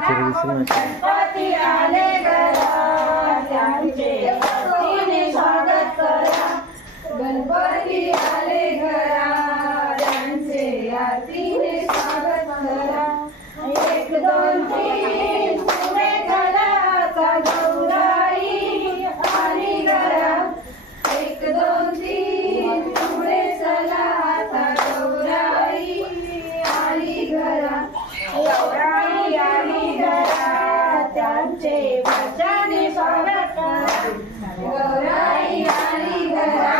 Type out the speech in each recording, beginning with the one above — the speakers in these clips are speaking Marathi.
गणपती आले घरा त्यांचे आरतीने स्वागत करा गणपती आले घरा त्यांचे आरतीने स्वागत करा 1 2 3 पुढे चला आता गौराई आली घरा 1 2 3 पुढे चला आता गौराई आली घरा गौराई आली घरा त्यांचे वचने स्वागत करा गौराई आली घरा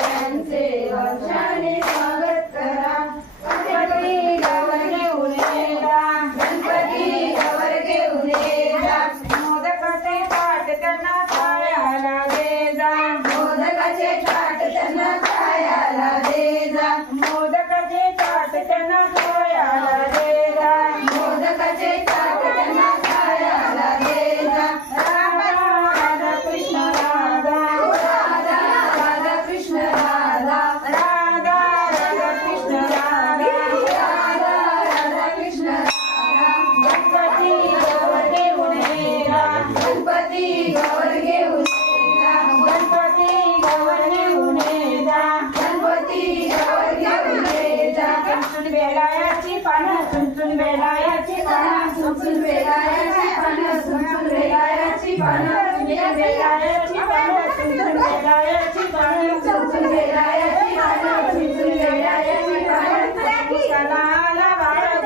त्यांचे वचने स्वागत करा गणपती गवर घेऊन येजा गणपती गवर घेऊन येजा मोदकाचे ताट त्यांना खायला दे जा मोदकाचे ताट त्यांना खायला दे जा मोदकाचे ताट त्यांना खायला दे जा मोदकाचे ताट त्यांना खायला दे जा राधा राधा कृष्ण राधा राधा राधा कृष्ण राधा राधा राधा कृष्ण राधा राधा राधा कृष्ण राधा गणपती गवर घेऊन येजा गणपती गवर घेऊन येजा गणपती गवर घेऊन येजा गणपती गवर घेऊन येजा चुनचुन बेलायाची पानं चुनचुन बेलायाची पानं चुनचुन बेलायाची पानं चुनचुन बेलायाची पानं बेलायाची पानं चुनचुन बेलायाची पानं चुनचुन बेलायाची पानं चुनचुन बेलायाची पानं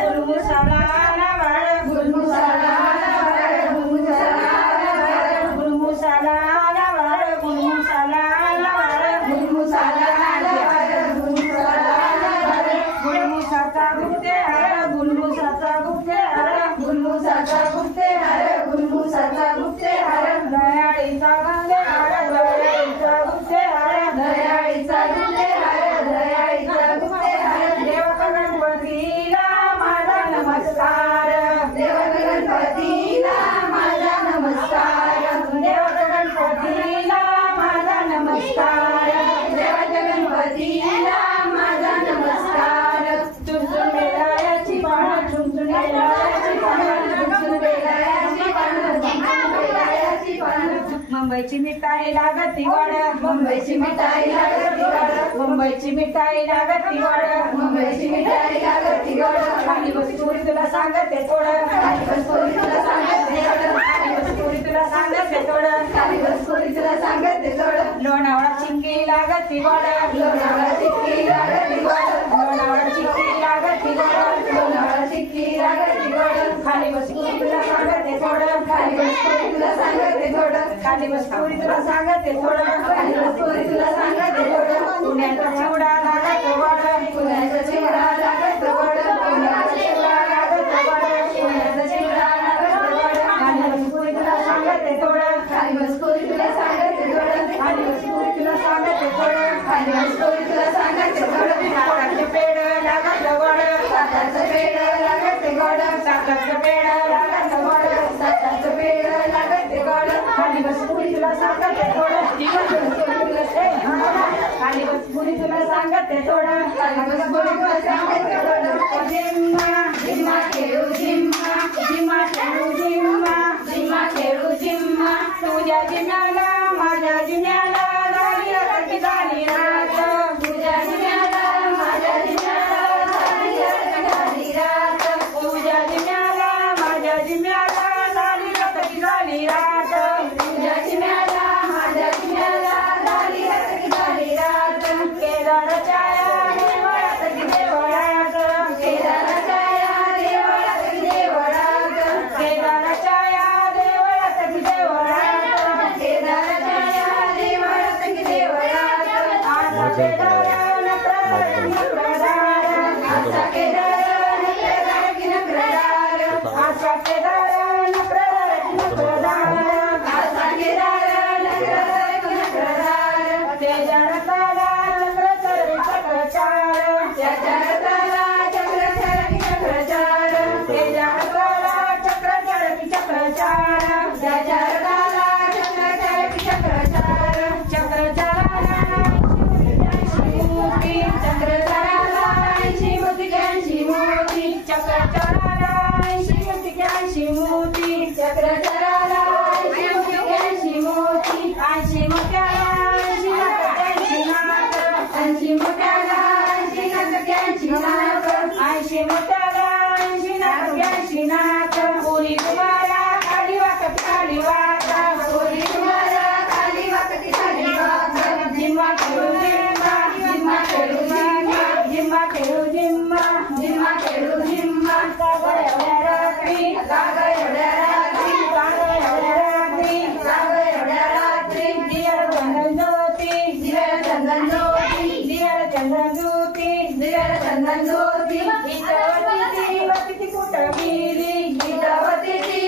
गुलमुसाला आला वाळ गुलमुसाला आला वाळ गुलमुसाला आला वाळ गुलमुसाला आला वाळ गुलमुसाला आला वाळ गुलमुसाला आला वाळ गुलमुसाला आला वाळ गुलमुसाला आला वाळ गुलमुसाचा गुप्ते हार गुलमुसाचा गुप्ते हार गुलमुसाचा गुप्ते हार गुलमुसाचा गुप्ते हार दयाळीचा गुप्ते हार दयाळीचा गुप्ते हार दयाळीचा गुप्ते हार दयाळीचा गुप्ते हार देवक गणपतीला माझा नमस्कार देवक गणपतीला माझा नमस्कार देवक गणपतीला माझा नमस्कार देवक गणपतीला माझा नमस्कार चुनचुन बेलायाची पानं चुनचुन बेलायाची पानं चुनचुन बेलायाची पानं चुनचुन बेलायाची पानं मुंबईची मिठाई लागती वाड मुंबईची मिठाई लागती वाड मुंबईची मिठाई लागती वाड मुंबईची मिठाई लागती वाड खाली बस चोरी तुला सांगते थोडं खाली बस चोरी तुला सांगते थोडं खाली बस चोरी तुला सांगते थोडं खाली बस चोरी तुला सांगते थोडं लोणावळा चिंकी लागती वाड लोणावळा चिंकी लागती वाड लोणावळा चिंकी लागती वाड लोणावळा चिंकी लागती वाड खाली बस चोरी तुला सांगते थोडं खाली बस चोरी तुला सांगते थोडं खाली बस चोरी तुला सांगते थोडं खाली बस चोरी तुला सांगते थोडं पुण्याचा चिवडा लागतो वाड पुण्याचा चिवडा लागतो वाड पुण्याचा चिवडा लागतो वाड पुण्याचा चिवडा लागतो वाड खाली बस चोरी तुला सांगते थोडं खाली बस चोरी तुला सांगते थोडं खाली बस चोरी तुला सांगते थोडं खाली बस चोरी तुला सांगते थोडं साखरचं पेढ लागतं वाड साखरचं पेढ लागतं वाड साखरचं पेढ लागतं वाड साखरचं पेढ लागतं वाड खाली बस पुरी तुला सांगते थोडं खाली बस पुरी तुला सांगते थोडं खाली बस पुरी तुला सांगते थोडं जिम्मा जिम्मा खेळू जिम्मा जिम्मा खेळू जिम्मा जिम्मा खेळू जिम्मा तुझ्या जिम्याला माझ्या जिम्याला झाली अटकी झाली रात तुझ्या जिम्याला माझ्या जिम्याला झाली अटकी झाली रात तुझ्या जिम्याला माझ्या जिम्याला झाली अटकी झाली रात तुझ्या जिम्याला माझ्या जिम्याला झाली अटकी झाली रात केदारच्या देवळात की देवळात केदारच्या देवळात की देवळात केदारच्या देवळात की देवळात केदारच्या देवळात की देवळात आसा केदार नक्रदार आसा केदार नक्रदार आसा केदार नक्रदार आसा केदार नक्रदार ते जनताला चक्रचर चक्रचार त्या जनताला चक्रचर चक्रचार ते जनताला चक्रचर चक्रचार त्या जनताला चक्रचर चक्रचार चक्रचाराला मोती चक्रचाराला मोती चक्रचाराला 80 मोती चक्रधराला 80 मोती 80 मोत्याला 80 नाक 80 मोत्याला 80 नाक 80 मोत्याला 80 नाक पुरी तुम्हाला खाली वाकत खाली वाका पुरी तुम्हाला खाली वाकत खाली वाका जिम्मा खेळू जिम्मा जिम्मा खेळू जिम्मा जिम्मा खेळू जिम्मा जिम्मा खेळू जिम्मा कागा एवढ्या रात्री कागा एवढ्या रात्री कागा एवढ्या रात्री कागा एवढ्या रात्री दिव्याला चंदन ज्योती दिव्याला चंदन ज्योती दिव्याला चंदन ज्योती दिव्याला चंदन ज्योती विटावती ती कुठं गेली विटावती ती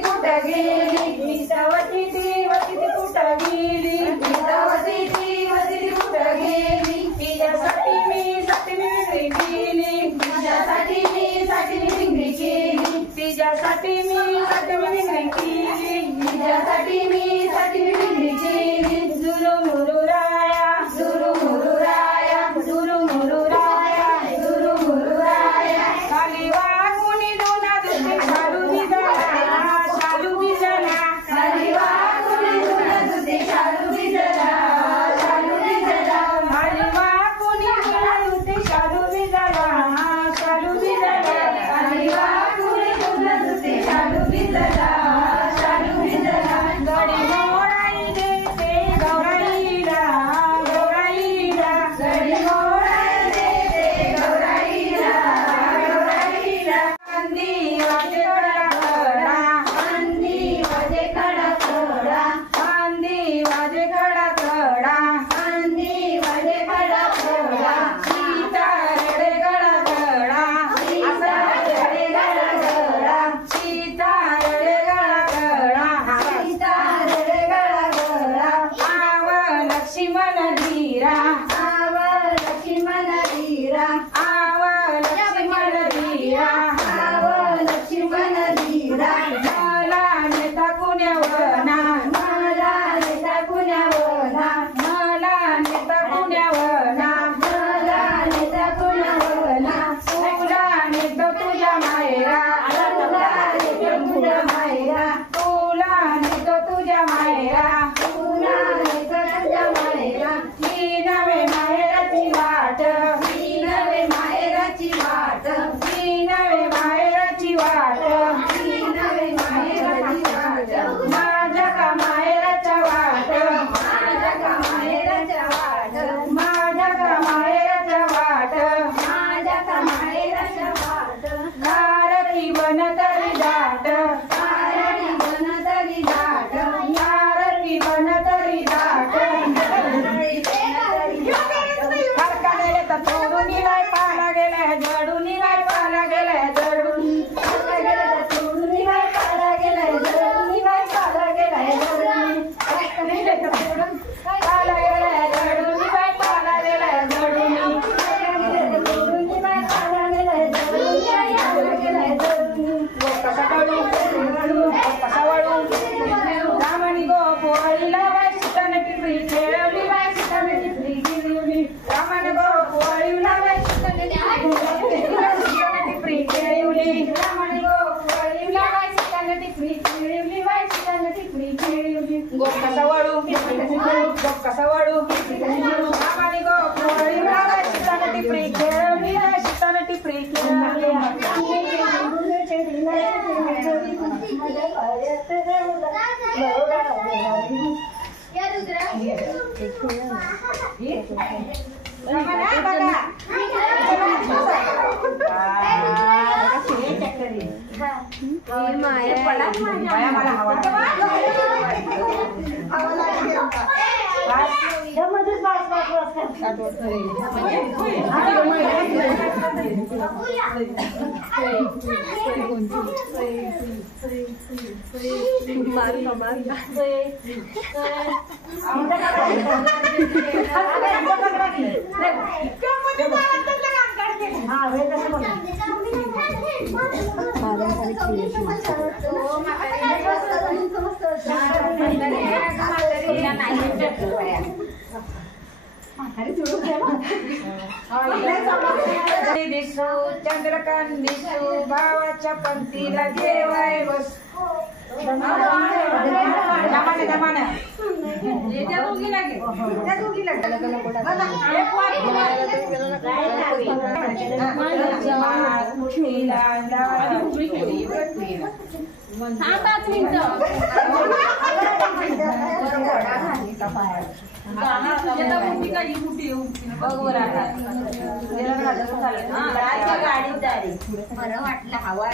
कुठं गेली विटावती ती कुठं गेली विटावती ती कुठं गेली तिच्यासाठी मी वेगळी केली तिच्यासाठी मी वेगळी केली तिच्यासाठी मी वेगळी केली तिच्यासाठी मी वेगळी केली जुरू मुरू राया जुरू मुरू राया जुरू मुरू राया जुरू मुरू राया खाली वाकुनी दोना दुसरे शालू बिजला खाली वाकुनी दोना दुसरे शालू बिजला खाली वाकुनी दोना दुसरे शालू बिजला खाली वाकुनी दोना दुसरे शालू बिजला गडी मोडाई देते गौराईला गौराईला गडी मोडाई देते गौराईला गौराईला अंदी वाजे खडा अंदी वाजे खडा अंदी वाजे खडा अंदी वाजे खडा सीता रडे गडा सीता रडे गडा सीता रडे गडा सीता रडे गडा आव लक्ष्मण धीरा आव लक्ष्मण धीरा आव लक्ष्मण धीरा आव लक्ष्मण धीरा मला नेता कुण्यावना मला नेता कुण्यावना मला नेता कुण्यावना मला नेता कुण्यावना तुला नेतो तुझ्या मायरा तुला नेतो तुझ्या मायरा तुला नेतो तुझ्या मायरा तुला नेतो तुझ्या मायरा ही नवे माहेराची वाट ही नवे माहेराची वाट ही नवे माहेराची वाट ही नवे माहेराची वाट माझ्या का माहेराच्या वाट माझ्या का माहेराच्या वाट माझ्या का माहेराच्या वाट माझ्या का माहेराच्या वाट कारती वन तरी दाट कारती वन तरी दाट कारती वन तरी दाट हरकाले तर तोडून निराय पाला गेलाय जडून निराय पाला गेलाय जडून तोडून निराय पाला गेलाय जडून निराय पाला गेलाय जडून पाला गेलाय जडून निराय पाला गेलाय जडून तोडून निराय पाला गेलाय जडून पाला गेलाय जडून कसा कळू कसा वळू रामानी गोपोळीला बाय सीताने टिपरी खेळवली बाय सीताने टिपरी गिरवली रामाने गोपोळीला बाय सीताने टिपरी खेळवली रामाने गोपोळीला बाय सीताने टिपरी खेळवली बाय सीताने टिपरी खेळवली गोप कसा वळू गोप कसा वळू रामाने गोपोळीला बाय सीताने टिपरी खेळवली बाय सीताने टिपरी खेळवली दिसू चंद्रकांत दिसू भावाच्या पंक्तीला जेवाय बस बरं वाटलं हवा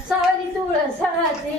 सावली तुळसाची